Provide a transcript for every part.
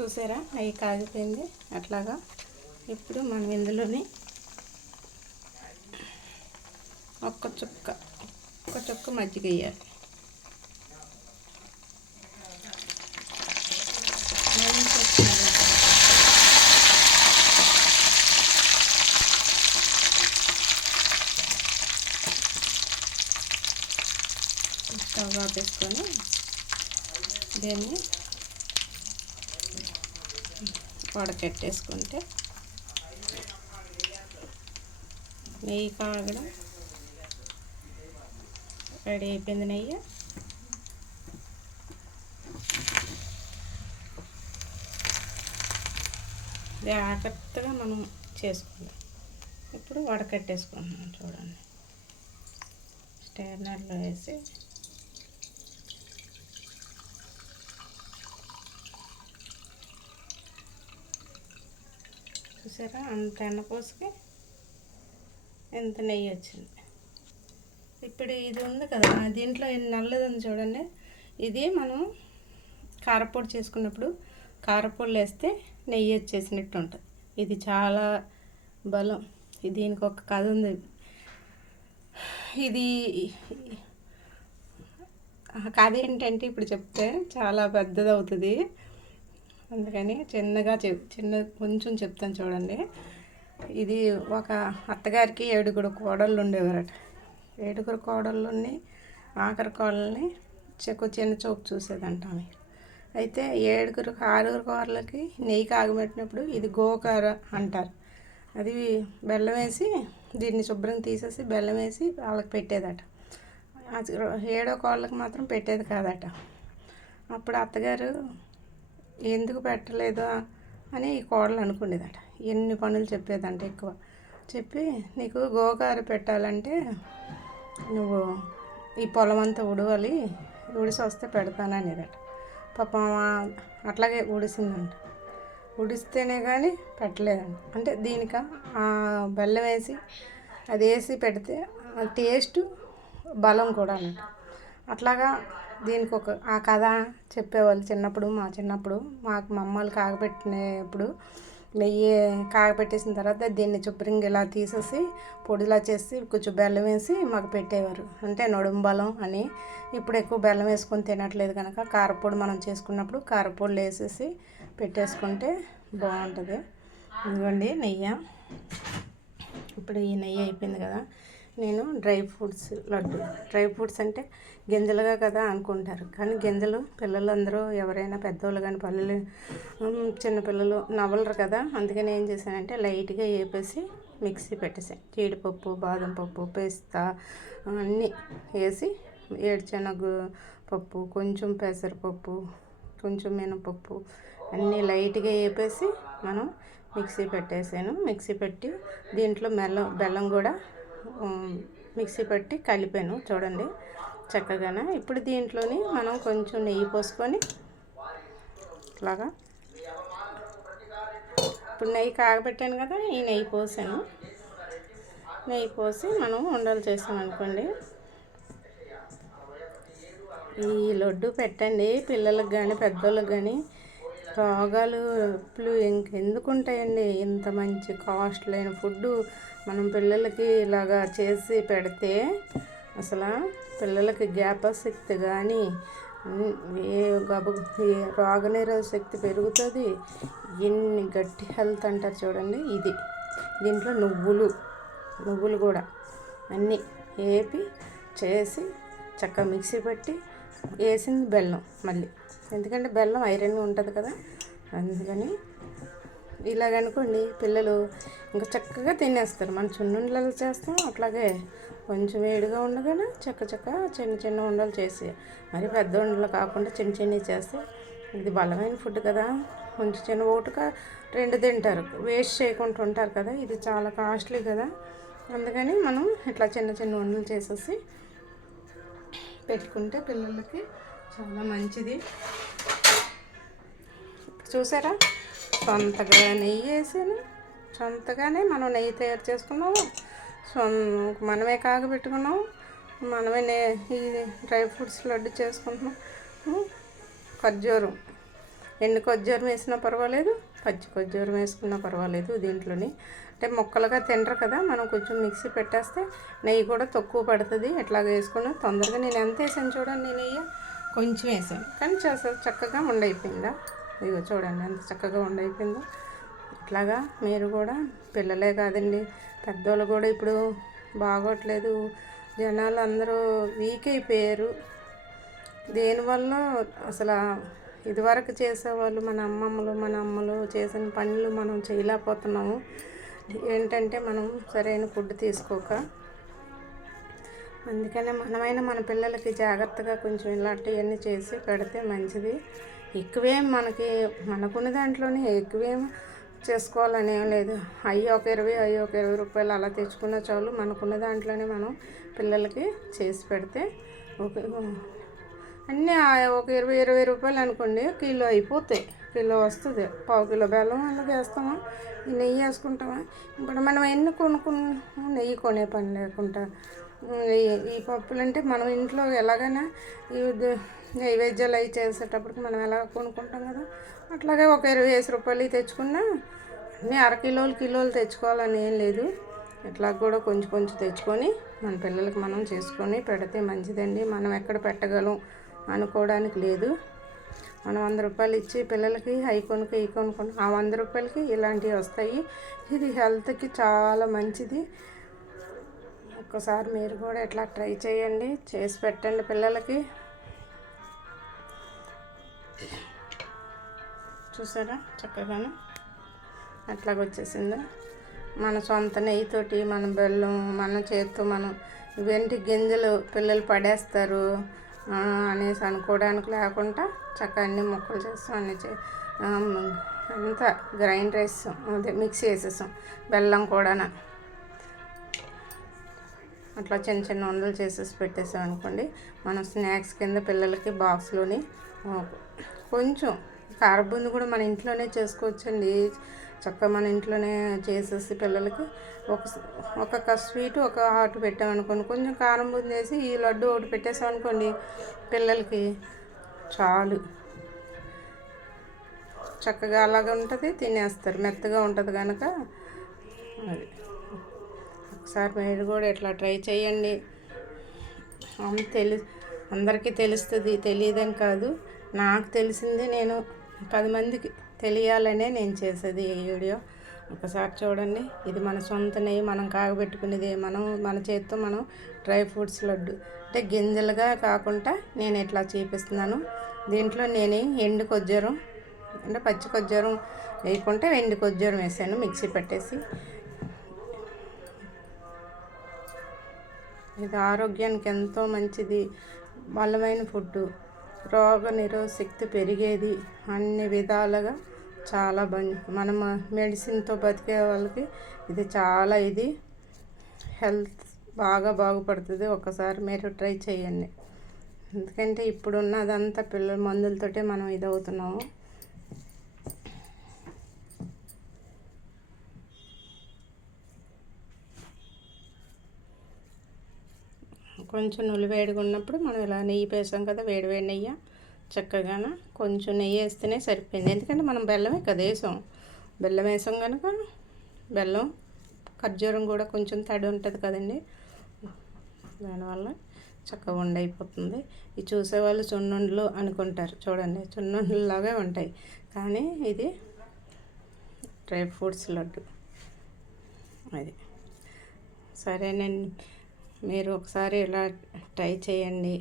చూసారా నెయ్యి కాగిపోయింది అట్లాగా. ఇప్పుడు మనం ఇందులోని ఒక్క చుక్క మజ్జిగ వేయాలి. స్టవ్ ఆపేసుకొని దీన్ని వడకెట్టేసుకుంటే నెయ్యి కాగడం రెడీ అయిపోయింది. నెయ్యి జాగ్రత్తగా మనం చేసుకుందాం. ఇప్పుడు వడకట్టేసుకుంటున్నాం చూడండి. స్టైనర్లో వేసి చూసారా అంత ఎన్నపోసుకి ఎంత నెయ్యి వచ్చింది. ఇప్పుడు ఇది ఉంది కదా, దీంట్లో నల్లది ఉంది చూడండి. ఇది మనం కారపొడి చేసుకున్నప్పుడు కారపొడి వేస్తే నెయ్యి వచ్చేసినట్టు ఉంటుంది. ఇది చాలా బలం. దీనికి ఒక కథ ఉంది. ఇది కథ ఏంటంటే ఇప్పుడు చెప్తే చాలా పెద్దది అవుతుంది, అందుకని చిన్నగా కొంచెం చెప్తాను చూడండి. ఇది ఒక అత్తగారికి 7 కోడళ్ళు ఉండేవారట. 7 కోడళ్ళని ఆఖరి కోడల్ని చిన్న చూపు చూసేదంట ఆమె. అయితే 6 కోడలకి నెయ్యి కాగబెట్టినప్పుడు ఇది గోకార అంటారు. అది బెల్లం వేసి దీన్ని శుభ్రంగా తీసేసి బెల్లం వేసి వాళ్ళకి పెట్టేదట. 7వ కోడలకి మాత్రం పెట్టేది కాదట. అప్పుడు అత్తగారు ఎందుకు పెట్టలేదు అని ఈ కోడలు అనుకునేదట. ఎన్ని పనులు చెప్పేదంట ఎక్కువ చెప్పి, నీకు గోకార పెట్టాలంటే నువ్వు ఈ పొలం అంతా ఉడవాలి, ఉడిసి వస్తే పెడతాననేదట. పాపం అట్లాగే ఉడిసిందంట. ఉడిస్తేనే కానీ పెట్టలేదంట. అంటే దీనిక బెల్లం వేసి అది వేసి పెడితే టేస్ట్ బలం కూడా అన్నట్టు. అట్లాగా దీనికి ఆ కథ చెప్పేవాళ్ళు చిన్నప్పుడు. మా చిన్నప్పుడు మా అమ్మలు కాగబెట్టినప్పుడు నెయ్యి కాగబెట్టేసిన తర్వాత దీన్ని శుభ్రంగా ఇలా తీసేసి పొడిలా చేసి కొంచెం బెల్లం వేసి మాకు పెట్టేవారు. అంటే నడుము బలం అని. ఇప్పుడు ఎక్కువ బెల్లం వేసుకొని తినట్లేదు కనుక కారపొడి మనం చేసుకున్నప్పుడు కారపొడిలు వేసేసి పెట్టేసుకుంటే బాగుంటుంది. ఇదిగోండి నెయ్యి. ఇప్పుడు ఈ నెయ్యి అయిపోయింది కదా, నేను dry fruits laddu. Dry fruits అంటే గింజలుగా కదా అనుకుంటారు, కానీ గింజలు పిల్లలందరూ ఎవరైనా పెద్దవాళ్ళు కానీ చిన్నపిల్లలు నవ్వలరు కదా. అందుకని ఏం చేశానంటే లైట్గా వేపేసి మిక్సీ పెట్టేసాను. జీడిపప్పు, బాదం పప్పు, పిస్తా అన్నీ వేసి ఏడుశనగ పప్పు, కొంచెం పెసరపప్పు, కొంచెం మినపప్పు అన్నీ లైట్గా వేపేసి మనం మిక్సీ పెట్టేసాను. మిక్సీ పెట్టి దీంట్లో బెల్లం కూడా మిక్సీ పెట్టి కలిపాను చూడండి చక్కగానే. ఇప్పుడు దీంట్లోని మనం కొంచెం నెయ్యి పోసుకొని ఇట్లాగా, ఇప్పుడు నెయ్యి కాగబెట్టాను కదా, ఈ నెయ్యి పోసాను. నెయ్యి పోసి మనం ఉండలు చేసామనుకోండి, ఈ లడ్డు పెట్టండి పిల్లలకు కానీ పెద్దోళ్ళకి కానీ. రోగాలు ఇప్పుడు ఇంకెందుకు ఉంటాయండి? ఇంత మంచి కాస్ట్లీ అయిన ఫుడ్డు మనం పిల్లలకి ఇలాగా చేసి పెడితే అసలు పిల్లలకి జ్ఞాపశక్తి కానీ రోగనిరోధక శక్తి పెరుగుతుంది. ఎన్ని గట్టి హెల్త్ అంటారు చూడండి. ఇది దీంట్లో నువ్వులు కూడా అన్నీ వేపి చేసి చక్కగా మిక్సీ పెట్టి వేసింది బెల్లం మళ్ళీ, ఎందుకంటే బెల్లం ఐరన్ ఉంటుంది కదా. అందుకని ఇలాగనుకోండి పిల్లలు ఇంకా చక్కగా తినేస్తారు. మనం చున్నుండలు చేస్తాం అట్లాగే కొంచెం వేడిగా ఉండగానే చిన్న ఉండలు చేసి, మరి పెద్ద ఉండలు కాకుండా చిన్నవి చేస్తే ఇది బలమైన ఫుడ్ కదా. కొంచెం చిన్న ఒకటిగా 2 తింటారు, వేస్ట్ చేయకుండా ఉంటారు కదా. ఇది చాలా కాస్ట్లీ కదా, అందుకని మనం ఇట్లా చిన్న ఉండలు చేసేసి పెట్టుకుంటే పిల్లలకి చాలా మంచిది. చూసారా సొంతగా నెయ్యి వేసాను. సొంతగానే మనం నెయ్యి తయారు చేసుకున్నాము, మనమే కాగబెట్టుకున్నాము, మనమే ఈ డ్రై ఫ్రూట్స్ లడ్డు చేసుకుంటున్నాం. ఖర్జూరం ఎండు కొజ్జూరం వేసినా పర్వాలేదు, పచ్చి కొజ్జూరం వేసుకున్నా పర్వాలేదు. దీంట్లోని అంటే ముక్కలుగా తినరు కదా, మనం కొంచెం మిక్సీ పెట్టేస్తే నెయ్యి కూడా తక్కువ పడుతుంది. ఎట్లాగ వేసుకుని తొందరగా నేను ఎంత వేసాను చూడండి, నేను నెయ్యి కొంచెం వేసాను కానీ చక్కగా ఉండైపోయిందా. ఇదిగో చూడండి ఎంత చక్కగా ఉండైపోయిందో. ఇట్లాగా మీరు కూడా, పిల్లలే కాదండి పెద్దోళ్ళు కూడా ఇప్పుడు బాగోట్లేదు, జనాలు అందరూ వీక్ అయిపోయారు. దేనివల్ల అసలు ఇదివరకు చేసేవాళ్ళు మన అమ్మమ్మలు మన అమ్మలు చేసిన పనులు మనం చేయలేకపోతున్నాము. ఏంటంటే మనం సరైన ఫుడ్ తీసుకోక. అందుకనే మనమైనా మన పిల్లలకి జాగ్రత్తగా కొంచెం ఇలాంటివన్నీ చేసి పెడితే మంచిది. ఎక్కువేం మనకున్న దాంట్లోనే ఎక్కువేం చేసుకోవాలని ఏం లేదు. ఒక 20 రూపాయలు అలా తెచ్చుకున్న చాలు. మనకున్న దాంట్లోనే మనం పిల్లలకి చేసి పెడితే అన్నీ ఒక 20 రూపాయలు అనుకోండి, కిలో అయిపోతాయి. కిలో వస్తుంది. పావు కిలో బెల్లం అలాగే వేస్తామా, నెయ్యి వేసుకుంటామా. ఇప్పుడు మనం ఎన్ని కొనుక్కున్నాం, నెయ్యి కొనే పని లేకుండా ఈ పప్పులు అంటే మనం ఇంట్లో ఎలాగైనా ఈ నైవేద్యాలు అవి చేసేటప్పటికి మనం ఎలా కొనుక్కుంటాం కదా, అట్లాగే ఒక 20 రూపాయలు తెచ్చుకున్నా అన్నీ కిలోలు తెచ్చుకోవాలని ఏం లేదు. ఇట్లా కూడా కొంచెం కొంచెం తెచ్చుకొని మన పిల్లలకి మనం చేసుకొని పెడితే మంచిదండి. మనం ఎక్కడ పెట్టగలం అనుకోవడానికి లేదు. మనం 100 రూపాయలు ఇచ్చి పిల్లలకి అవి కొనుక్కొని ఆ 100 రూపాయలకి ఇలాంటివి వస్తాయి. ఇది హెల్త్కి చాలా మంచిది. ఒక్కసారి మీరు కూడా ఇట్లా ట్రై చేయండి, చేసి పెట్టండి పిల్లలకి. చూసారా చక్కగాను అట్లాగొచ్చేసిందో. మన సొంత నెయ్యితోటి మన బెల్లం మన చేతితో మనం ఇవేంటి గింజలు పిల్లలు పడేస్తారు అనేసి అనుకోవడానికి లేకుండా చక్కగా అన్ని ముక్కలు చేస్తాం, అంతా గ్రైండ్ వేస్తాం, అదే మిక్సీ వేసేసాం. బెల్లం కూడా అట్లా చిన్న చిన్న ఉండలు చేసేసి పెట్టేసాం అనుకోండి, మనం స్నాక్స్ కింద పిల్లలకి బాక్స్లోని కొంచెం కారబుంది కూడా మన ఇంట్లోనే చేసుకోవచ్చండి. చక్కగా మన ఇంట్లోనే చేసేసి పిల్లలకి ఒక స్వీట్ ఒక హాట్ పెట్టామనుకోండి, కొంచెం కారం బుంది వేసి ఈ లడ్డు ఒకటి పెట్టేసామనుకోండి పిల్లలకి చాలు. చక్కగా అలాగే ఉంటుంది, తినేస్తారు. మెత్తగా ఉంటుంది కనుక అది ఒకసారి మీరు కూడా ఇట్లా ట్రై చేయండి. అందరికీ తెలుస్తుంది, తెలియదని కాదు. నాకు తెలిసింది నేను 10 మందికి తెలియాలనే నేను చేసేది ఈ వీడియో. ఒకసారి చూడండి. ఇది మన సొంత నెయ్యి, మనం కాగబెట్టుకునేది, మన చేతితో మనం డ్రై ఫ్రూట్స్ లడ్డు అంటే గింజలుగా కాకుండా నేను ఇట్లా చూపిస్తున్నాను. దీంట్లో నేను ఎండు కొజ్జూరం అంటే పచ్చి కొజ్జూరం వేయకుంటే ఎండు కొజ్జూరం వేసాను మిక్సీ పెట్టేసి. ఇది ఆరోగ్యానికి ఎంతో మంచిది, బలమైన ఫుడ్డు, రోగ నిరోధక శక్తి పెరిగేది, అన్ని విధాలుగా చాలా మనం మెడిసిన్తో బతికే వాళ్ళకి ఇది చాలా హెల్త్ బాగా బాగుపడుతుంది. ఒకసారి మీరు ట్రై చేయండి. ఎందుకంటే ఇప్పుడున్నదంతా పిల్లల మందులతోటే మనం అవుతున్నాము. కొంచెం వేడిగా ఉన్నప్పుడు మనం ఇలా నెయ్యి వేసాం కదా, వేడి నెయ్యి చక్కగా కొంచెం నెయ్యి వేస్తేనే సరిపోయింది. ఎందుకంటే మనం బెల్లమే కదా వేసాం, బెల్లం వేసాం కనుక బెల్లం ఖర్జూరం కూడా కొంచెం తడి ఉంటుంది కదండి, దానివల్ల చక్కగా ఉండైపోతుంది. ఇది చూసేవాళ్ళు సున్నుండలు అనుకుంటారు, చూడండి సున్నుండలాగే ఉంటాయి కానీ ఇది డ్రై ఫ్రూట్స్ లడ్డు. అది సరేనండి, మీరు ఒకసారి ఇలా ట్రై చేయండి.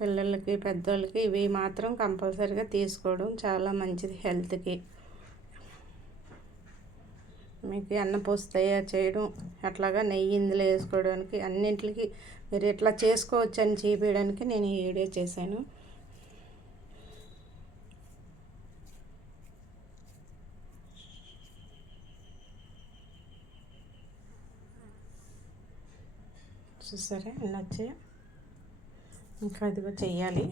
పిల్లలకి పెద్దోళ్ళకి ఇవి మాత్రం కంపల్సరీగా తీసుకోవడం చాలా మంచిది హెల్త్కి. మీకు అన్నపూస తయారు చేయడం, అట్లాగా నెయ్యి ఇందులో వేసుకోవడానికి, అన్నింటికి మీరు ఇట్లా చేసుకోవచ్చు అని చూపించడానికి నేను ఈ వీడియో చేశాను. చూసారా ఎన్ని వచ్చాయో. ఇంకా అదిగో చెయ్యాలి.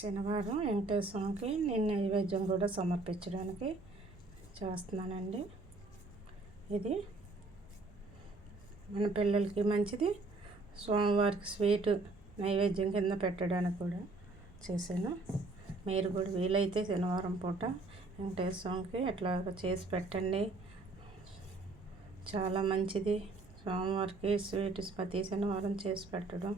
శనివారం వెంకటేశ్వరంకి నేను నైవేద్యం కూడా సమర్పించడానికి చేస్తున్నానండి. ఇది మన పిల్లలకి మంచిది, స్వామివారికి స్వీటు నైవేద్యం కింద పెట్టడానికి కూడా చేశాను. మీరు కూడా వీలైతే శనివారం పూట వెంకటేశ్వరంకి ఎట్లా చేసి పెట్టండి, చాలా మంచిది. స్వామివారికి స్వీట్ ప్రతి శనివారం చేసి పెట్టడం